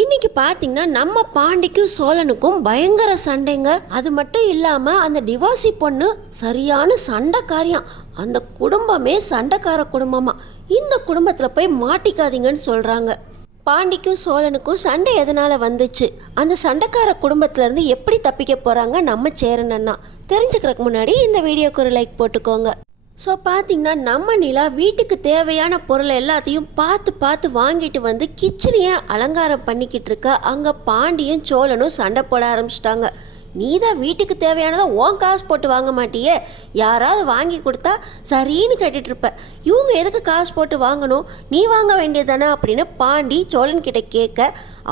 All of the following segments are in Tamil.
இன்னைக்கு பார்த்தீங்கன்னா நம்ம பாண்டிக்கும் சோழனுக்கும் பயங்கர சண்டைங்க. அது மட்டும் இல்லாமல் அந்த டிவாசி பொண்ணு சரியான சண்டைக்காரியம். அந்த குடும்பமே சண்டைக்கார குடும்பமா. இந்த குடும்பத்தில் போய் மாட்டிக்காதீங்கன்னு சொல்கிறாங்க பாண்டிக்கும் சோழனுக்கும் சண்டை எதனால் வந்துச்சு? அந்த சண்டைக்கார குடும்பத்திலேருந்து எப்படி தப்பிக்க போகிறாங்க நம்ம சேரன் அண்ணா. தெரிஞ்சுக்கிறதுக்கு முன்னாடி இந்த வீடியோக்கு ஒரு லைக் போட்டுக்கோங்க. ஸோ பார்த்தீங்கன்னா நம்ம நிலா வீட்டுக்கு தேவையான பொருளை எல்லாத்தையும் பார்த்து பார்த்து வாங்கிட்டு வந்து கிச்சனையை அலங்காரம் பண்ணிக்கிட்டு இருக்க. அங்கே பாண்டியும் சோழனும் சண்டை போட ஆரம்பிச்சிட்டாங்க. நீ தான் வீட்டுக்கு தேவையானதை ஓன் காசு போட்டு வாங்க மாட்டியே. யாராவது வாங்கி கொடுத்தா சரின்னு கேட்டுட்ருப்ப இவங்க எதுக்கு காசு போட்டு வாங்கணும்? நீ வாங்க வேண்டியது தானே அப்படின்னு பாண்டி சோழன் கிட்ட கேட்க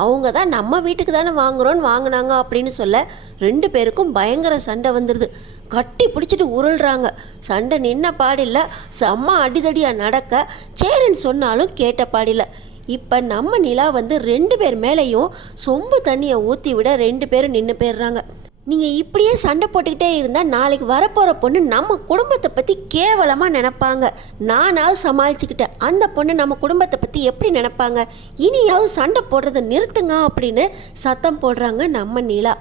அவங்க தான் நம்ம வீட்டுக்கு தானே வாங்குறோன்னு வாங்கினாங்க அப்படின்னு சொல்ல ரெண்டு பேருக்கும் பயங்கர சண்டை வந்துடுது கட்டி பிடிச்சிட்டு உருள்றாங்க. சண்டை நின்ன பாடில்ல செம்ம அடிதடியாக நடக்க சேரன் சொன்னாலும் கேட்ட பாடில்ல. இப்போ நம்ம நிலா வந்து ரெண்டு பேர் மேலேயும் சொம்பு தண்ணியை ஊற்றி விட ரெண்டு பேரும் நின்று போயிடுறாங்க. நீங்கள் இப்படியே சண்டை போட்டுக்கிட்டே இருந்தால் நாளைக்கு வரப்போகிற பொண்ணு நம்ம குடும்பத்தை பற்றி கேவலமாக நினப்பாங்க. நானாவது சமாளிச்சுக்கிட்டேன். அந்த பொண்ணு நம்ம குடும்பத்தை பற்றி எப்படி நினப்பாங்க? இனியாவது சண்டை போடுறதை நிறுத்துங்க அப்படின்னு சத்தம் போடுறாங்க நம்ம நிலா.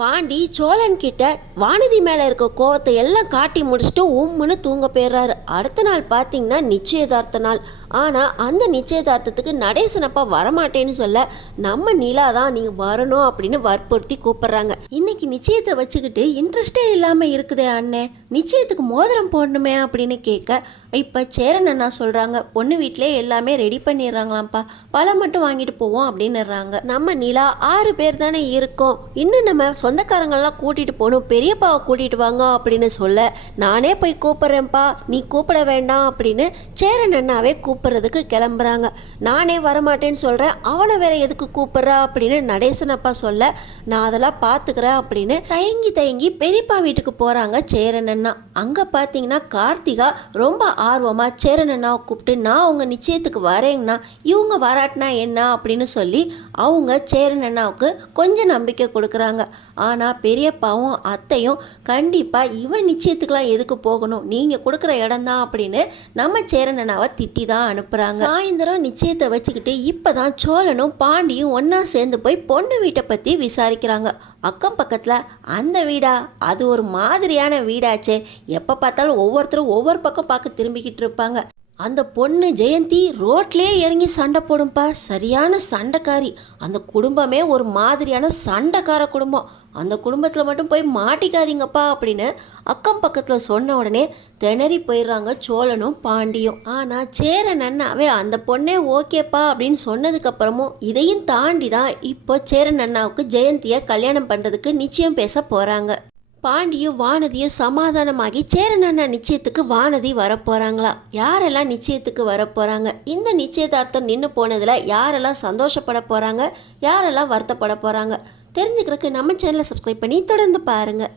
பாண்டி சோழன் கிட்ட வானதி மேலே இருக்க கோவத்தை எல்லாம் காட்டி முடிச்சுட்டு உம்முன்னு தூங்க போயிடுறாரு. அடுத்த நாள் பார்த்தீங்கன்னா நிச்சயதார்த்த நாள். ஆனால் அந்த நிச்சயதார்த்தத்துக்கு நடேசனப்பா வரமாட்டேன்னு சொல்ல நம்ம நிலா தான் நீங்கள் வரணும் அப்படின்னு வற்புறுத்தி கூப்பிட்றாங்க. இன்னைக்கு நிச்சயத்தை வச்சுக்கிட்டு இன்ட்ரெஸ்டே இல்லாமல் இருக்குதே அண்ணே. நிச்சயத்துக்கு மோதிரம் போடணுமே அப்படின்னு கேட்க இப்போ சேரன் அண்ணா சொல்கிறாங்க பொண்ணு வீட்டிலே எல்லாமே ரெடி பண்ணிடுறாங்களாம்ப்பா. பழம் மட்டும் வாங்கிட்டு போவோம் அப்படின்னுறாங்க. நம்ம நிலா ஆறு பேர் தானே இருக்கோம். இன்னும் நம்ம சொந்தக்காரங்கள்லாம் கூட்டிகிட்டு போகணும் பெரியப்பாவை கூட்டிகிட்டு வாங்க அப்படின்னு சொல்ல நானே போய் கூப்பிட்றேன்ப்பா. நீ கூப்பிட வேண்டாம் அப்படின்னு சேரன் அண்ணாவே கூப்பிட்றதுக்கு கிளம்புறாங்க. நானே வரமாட்டேன்னு சொல்கிறேன் அவனை வேற எதுக்கு கூப்பிட்றா அப்படின்னு நடேசன் அப்பா சொல்ல நான் அதெல்லாம் பார்த்துக்கிறேன் அப்படின்னு தயங்கி தயங்கி பெரியப்பா வீட்டுக்கு போகிறாங்க சேரன் அண்ணா. அங்கே பார்த்தீங்கன்னா கார்த்திகா ரொம்ப ஆர்வமாக சேரன் அண்ணாவை கூப்பிட்டு நான் அவங்க நிச்சயத்துக்கு வரேங்கண்ணா. இவங்க வராட்டினா என்ன? அப்படின்னு சொல்லி அவங்க சேரன் அண்ணாவுக்கு கொஞ்சம் நம்பிக்கை கொடுக்குறாங்க. ஆனால் பெரியப்பாவும் அத்தையும் கண்டிப்பாக இவன் நிச்சயத்துக்குலாம் எதுக்கு போகணும்? நீங்கள் கொடுக்குற இடம்தான் அப்படின்னு நம்ம சேரன் அண்ணாவை திட்டி தான் அனுப்புகிறாங்க சாயந்தரம் நிச்சயத்தை வச்சுக்கிட்டு இப்போ தான் சோழனும் பாண்டியும் ஒன்றா சேர்ந்து போய் பொண்ணு வீட்டை பற்றி விசாரிக்கிறாங்க. அக்கம் பக்கத்தில் அந்த வீடா? அது ஒரு மாதிரியான வீடாச்சே. எப்போ பார்த்தாலும் ஒவ்வொருத்தரும் ஒவ்வொரு பக்கம் பார்க்க திரும்பிக்கிட்டு இருப்பாங்க. அந்த பொண்ணு ஜெயந்தி ரோட்லயே இறங்கி சண்டை போடும்பா. சரியான சண்டைக்காரி. அந்த குடும்பமே ஒரு மாதிரியான சண்டைக்கார குடும்பம். அந்த குடும்பத்தில் மட்டும் போய் மாட்டிக்காதீங்கப்பா அப்படின்னு அக்கம் பக்கத்தில் சொன்ன உடனே திணறி போயிடுறாங்க சோழனும் பாண்டியும். ஆனால் சேரன் அண்ணாவே அந்த பொண்ணே ஓகேப்பா அப்படின்னு சொன்னதுக்கப்புறமும் இதையும் தாண்டி தான் இப்போ சேரன் அண்ணாவுக்கு ஜெயந்தியை கல்யாணம் பண்ணுறதுக்கு நிச்சயம் பேச போகிறாங்க பாண்டியும் வானதியும் சமாதானமாகி சேரன் அண்ணா நிச்சயத்துக்கு வானதி வரப்போறாங்களா? யாரெல்லாம் நிச்சயத்துக்கு வரப்போறாங்க? இந்த நிச்சயதார்த்தம் நின்று போனதுல யாரெல்லாம் சந்தோஷப்பட போறாங்க? யாரெல்லாம் வருத்தப்பட போறாங்க? தெரிஞ்சுக்கிறதுக்கு நம்ம சேனலை சப்ஸ்கிரைப் பண்ணி தொடர்ந்து பாருங்கள்